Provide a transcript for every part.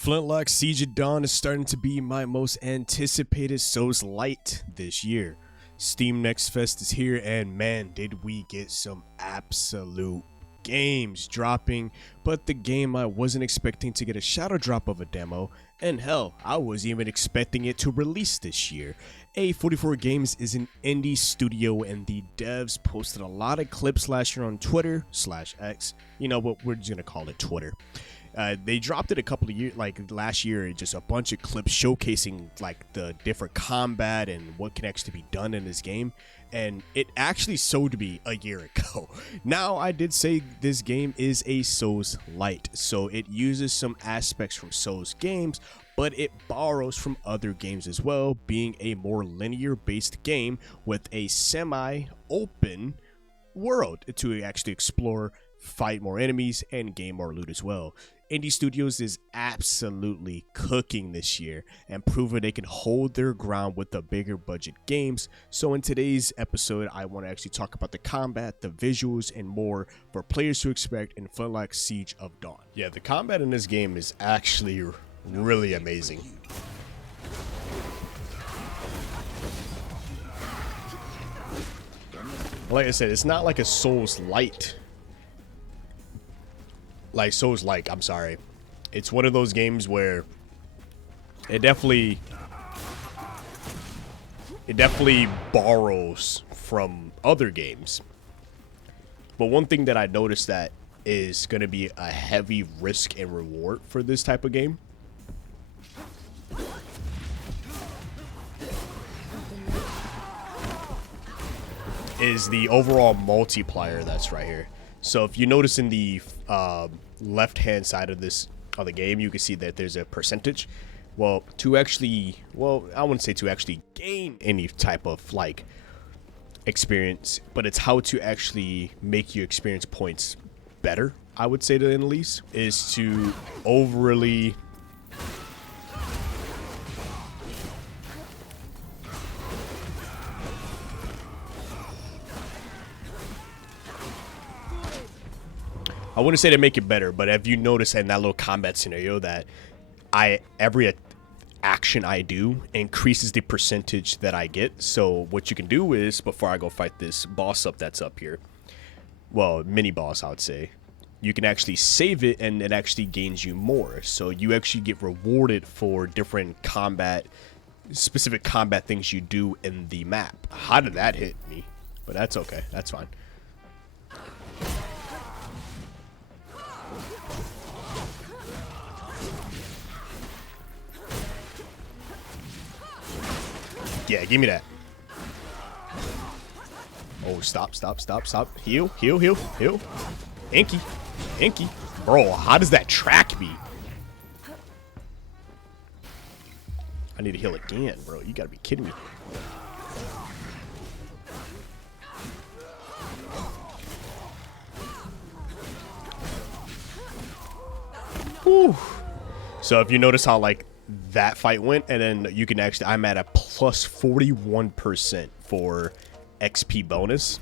Flintlock Siege at Dawn is starting to be my most anticipated Souls Lite this year. Steam Next Fest is here, and man, did we get some absolute games dropping, but the game I wasn't expecting to get a shadow drop of a demo, and hell, I was even expecting it to release this year. A44 Games is an indie studio, and the devs posted a lot of clips last year on Twitter/X, you know, but we're just gonna call it Twitter. They dropped it a couple of years, like last year, just a bunch of clips showcasing like the different combat and what can actually be done in this game. And it actually sold me a year ago. Now, I did say this game is a Souls Lite, so it uses some aspects from Souls games, but it borrows from other games as well, being a more linear based game with a semi-open world to actually explore, fight more enemies, and gain more loot as well. Indie Studios is absolutely cooking this year and proving they can hold their ground with the bigger budget games. So in today's episode, I want to actually talk about the combat, the visuals, and more for players to expect in Flintlock Siege of Dawn. Yeah, the combat in this game is actually really amazing. Like I said, it's not like a Souls Lite. Like Souls-like, I'm sorry. It's one of those games where it definitely borrows from other games. But one thing that I noticed that is going to be a heavy risk and reward for this type of game is the overall multiplier that's right here. So if you notice in the left-hand side of the game, you can see that there's a percentage. Well, I wouldn't say to actually gain any type of like experience, but it's how to actually make your experience points better. I would say to at least is to overly I wouldn't say to make it better, but have you noticed in that little combat scenario that every action I do increases the percentage that I get? So what you can do is, before I go fight this boss up that's up here, well, mini boss I would say, you can actually save it and it actually gains you more. So you actually get rewarded for different specific combat things you do in the map. How did that hit me? But that's okay, that's fine. Yeah, give me that. Oh, stop. Heal. Inky. Bro, how does that track me? I need to heal again, bro. You gotta be kidding me. Whew. So if you notice how, like, that fight went, and then you can actually, I'm at a plus 41% for XP bonus.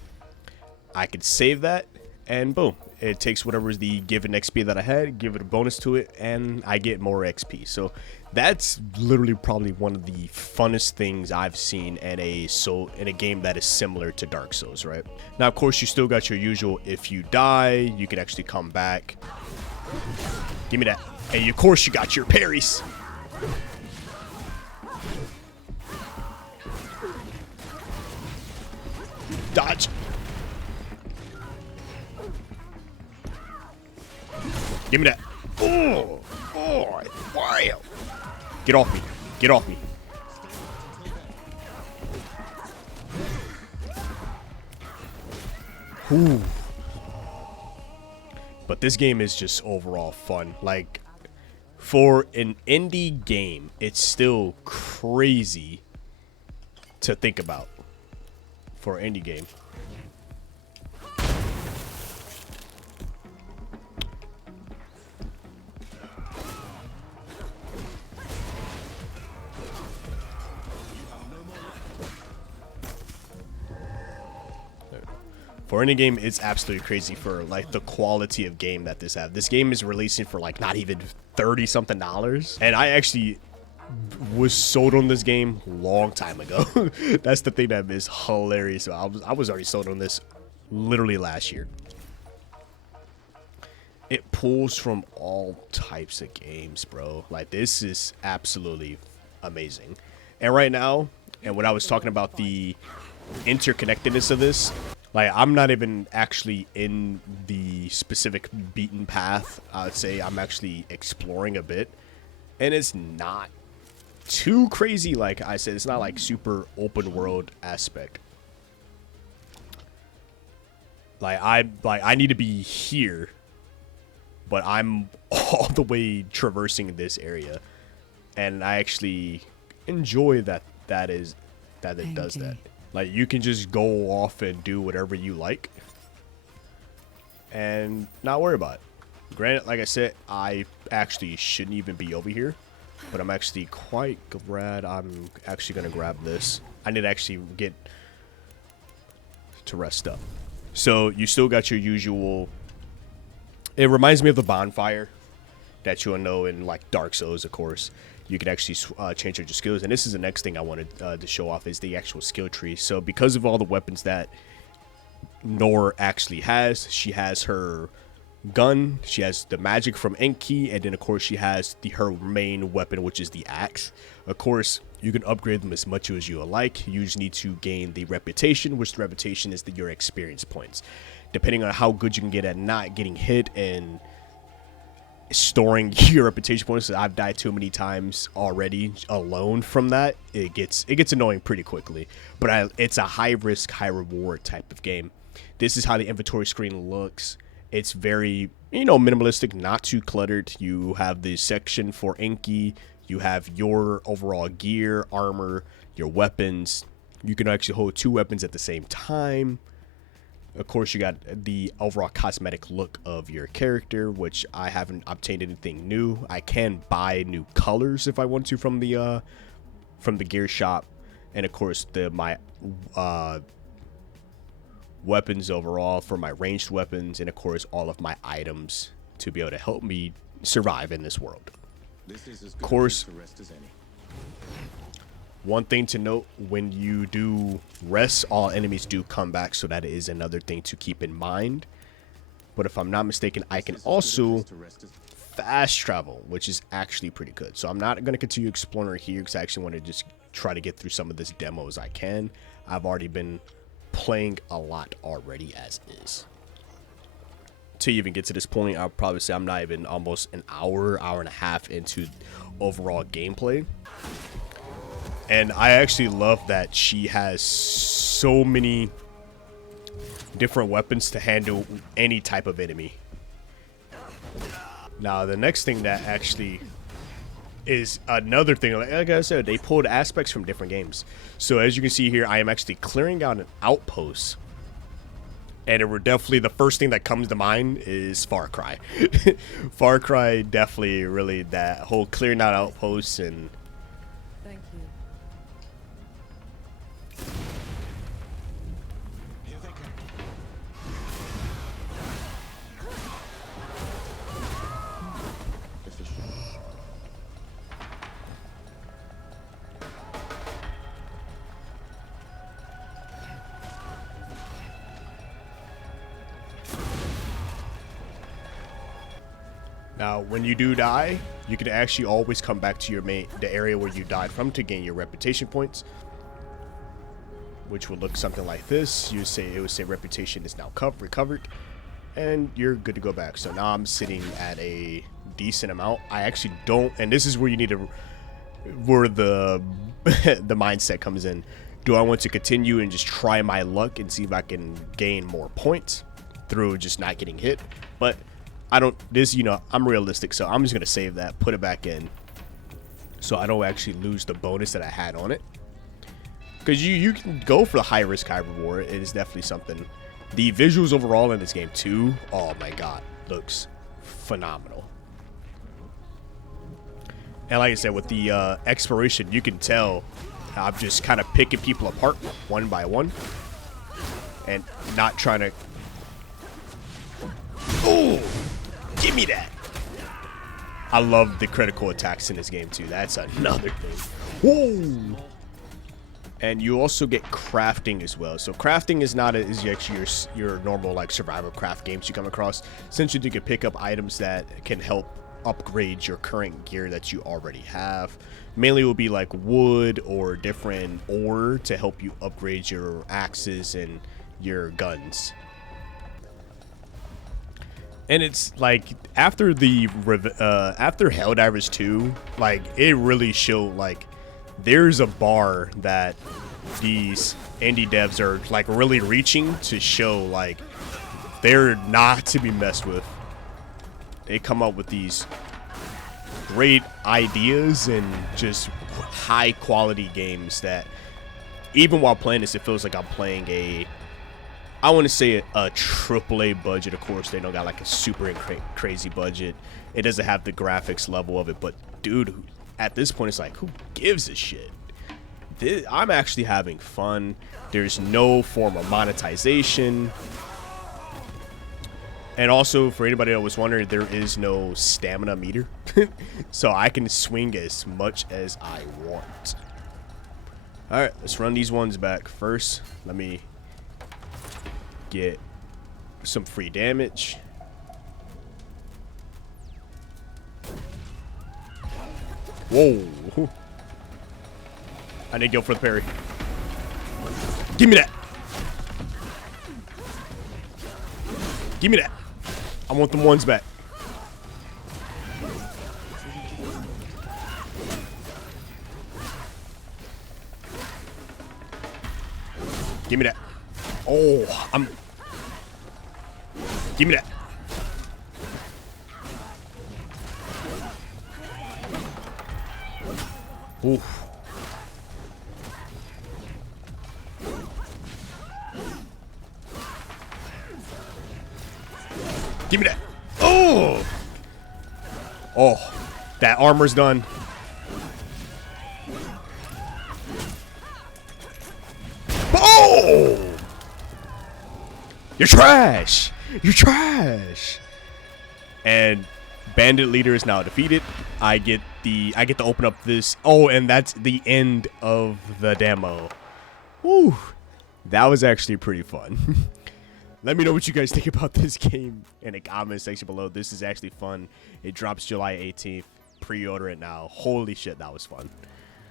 I could save that, and boom, it takes whatever is the given XP that I had, give it a bonus to it, and I get more XP. So that's literally probably one of the funnest things I've seen in a game that is similar to Dark Souls, right? Now, of course, you still got your usual, if you die, you can actually come back. Give me that. And of course, you got your parries. Dodge. Give me that. Oh, wow. Get off me. Ooh. But this game is just overall fun. Like, for an indie game, it's still crazy to think about for an indie game. For any game, it's absolutely crazy for like the quality of game that this have. This game is releasing for like not even $30 something. And I actually was sold on this game long time ago. That's the thing that is hilarious. So I was already sold on this literally last year. It pulls from all types of games, bro. Like, this is absolutely amazing. And right now, and when I was talking about the interconnectedness of this, like, I'm not even actually in the specific beaten path. I would say I'm actually exploring a bit, and it's not too crazy. Like I said, it's not like super open world aspect. Like I need to be here, but I'm all the way traversing this area, and I actually enjoy that it does that. Like, you can just go off and do whatever you like and not worry about it. Granted, like I said, I actually shouldn't even be over here, but I'm actually quite glad I'm actually going to grab this. I need to actually get to rest up. So you still got your usual... It reminds me of the bonfire that you'll know in, like, Dark Souls, of course. You can actually change your skills. And this is the next thing I wanted to show off, is the actual skill tree. So because of all the weapons that Nor actually has, she has her gun, she has the magic from Enki, and then of course she has her main weapon, which is the axe. Of course, you can upgrade them as much as you like. You just need to gain the reputation, which the reputation is your experience points. Depending on how good you can get at not getting hit and storing your reputation points, I've died too many times already alone from that. It gets annoying pretty quickly. But it's a high risk, high reward type of game. This is how the inventory screen looks. It's very, minimalistic, not too cluttered. You have the section for Enki. You have your overall gear, armor, your weapons. You can actually hold 2 weapons at the same time. Of course, you got the overall cosmetic look of your character, which I haven't obtained anything new. I can buy new colors if I want to from the gear shop, and of course my weapons overall for my ranged weapons, and of course all of my items to be able to help me survive in this world. Of course, one thing to note, when you do rest, all enemies do come back, so that is another thing to keep in mind. But if I'm not mistaken, I can also fast travel, which is actually pretty good. So I'm not going to continue exploring here because I actually want to just try to get through some of this demo as I can. I've already been playing a lot already as is. To even get to this point, I'll probably say I'm not even almost an hour and a half into overall gameplay. And I actually love that she has so many different weapons to handle any type of enemy. Now, the next thing that actually is another thing, like I said, they pulled aspects from different games. So as you can see here, I am actually clearing out an outpost. And it were definitely, the first thing that comes to mind is Far Cry. Far Cry, definitely, really, that whole clearing out outposts and... Thank you. Now, when you do die, you can actually always come back to the area where you died from to gain your reputation points, which will look something like this. It would say reputation is now recovered, and you're good to go back. So now I'm sitting at a decent amount. I actually don't, and this is where you need to, where the the mindset comes in. Do I want to continue and just try my luck and see if I can gain more points through just not getting hit? But I don't, I'm realistic, so I'm just going to save that, put it back in, so I don't actually lose the bonus that I had on it. Because you can go for the high risk, high reward. It is definitely something. The visuals overall in this game, too, oh my god, looks phenomenal. And like I said, with the exploration, you can tell I'm just kind of picking people apart one by one. And not trying to... Oh! Give me that. I love the critical attacks in this game too. That's another thing. Whoa! And you also get crafting as well. So crafting is not is actually your normal like survival craft games you come across. Essentially, you can pick up items that can help upgrade your current gear that you already have. Mainly it will be like wood or different ore to help you upgrade your axes and your guns. And it's like after Helldivers 2, like it really showed like there's a bar that these indie devs are like really reaching to show like they're not to be messed with. They come up with these great ideas and just high quality games that even while playing this, it feels like I'm playing I want to say a AAA budget. Of course, they don't got like a super crazy budget. It doesn't have the graphics level of it, but dude, at this point, it's like, who gives a shit? I'm actually having fun. There's no form of monetization. And also, for anybody that was wondering, there is no stamina meter. So I can swing as much as I want. Alright, let's run these ones back. First, let me get some free damage. Whoa. I need to go for the parry. Give me that. Give me that. I want them ones back. Give me that. Oh, give me that. Ooh. Give me that. Oh. Oh, that armor's done. Oh! You're trash. You're trash. And Bandit Leader is now defeated. I get to open up this. Oh, and that's the end of the demo. Woo. That was actually pretty fun. Let me know what you guys think about this game in the comment section below. This is actually fun. It drops July 18th. Pre-order it now. Holy shit, that was fun.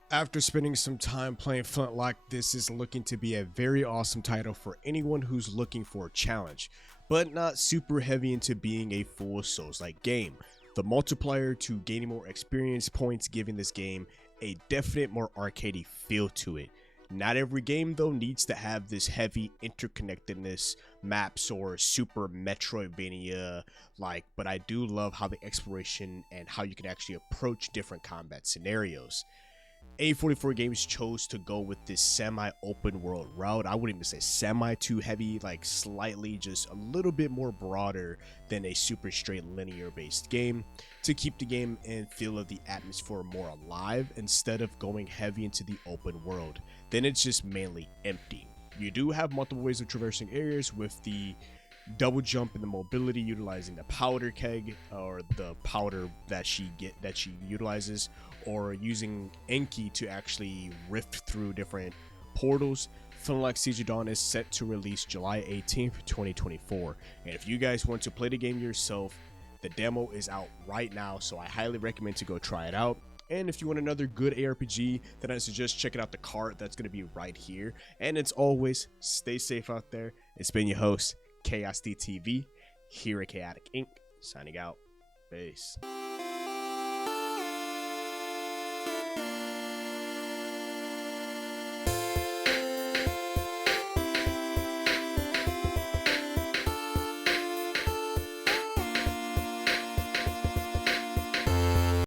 After spending some time playing Flintlock, this is looking to be a very awesome title for anyone who's looking for a challenge, but not super heavy into being a full Souls-like game. The multiplier to gaining more experience points, giving this game a definite more arcadey feel to it. Not every game though needs to have this heavy interconnectedness, maps or super Metroidvania like, but I do love how the exploration and how you can actually approach different combat scenarios. A44 Games chose to go with this semi-open world route. I wouldn't even say semi too heavy, like slightly just a little bit more broader than a super straight linear based game to keep the game and feel of the atmosphere more alive instead of going heavy into the open world. Then it's just mainly empty. You do have multiple ways of traversing areas with the double jump and the mobility utilizing the powder keg or the powder that she utilizes, or using Enki to actually rift through different portals. Flintlock Siege Dawn is set to release July 18th, 2024. And if you guys want to play the game yourself, the demo is out right now, so I highly recommend to go try it out. And if you want another good ARPG, then I suggest checking out the card that's going to be right here. And as always, stay safe out there. It's been your host, Chaos DTV, here at Chaotic Inc., signing out. Peace.